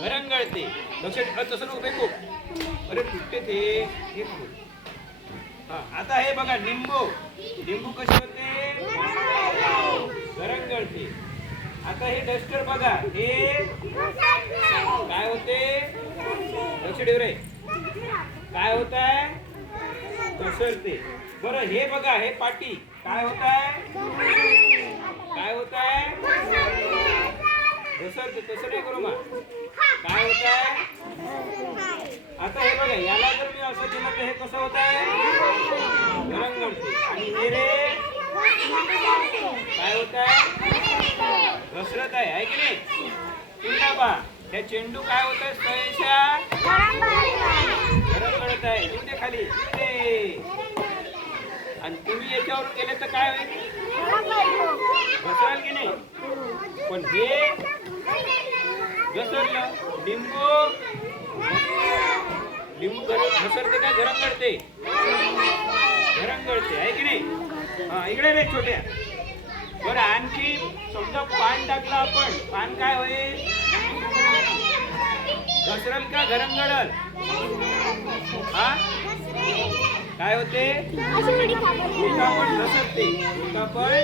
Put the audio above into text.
घरंगळते. लक्षात तसं नको फेकू. अरे तुटते ते? हे आता हे बघा निंबू. निंबू कसे होते? घरंगळते. आता हे डस्टर बघा. हे काय होते? लक्ष ठेव रे. काय होत आहे घसरते. बरं हे बघा हे पाटी. काय होत आहे काय होत आहे घसरते तसं नाही करू मग. काय होत आहे आता हे बघा याला जर मी असं केलं तर हे कसं होत आहे करते आणि हे रे? काय होत आहे घसरत आहे आहे की नाही? पुन्हा पहा हे चेंडू काय होत आहे गरम करत आहे दे खाली आणि तुम्ही याच्यावर केले तर काय होईल? घसराल की नाही? पण हे घसरलं. लिंबू. लिंबू घसरते का? गरम करते गरम करते आहे की नाही? हा इकडे रे छोट्या. बरं आणखी समजा पान टाकलं आपण. पान काय होईल? घसरल का? गरम गडल हा? काय होते? घसरते. उका पण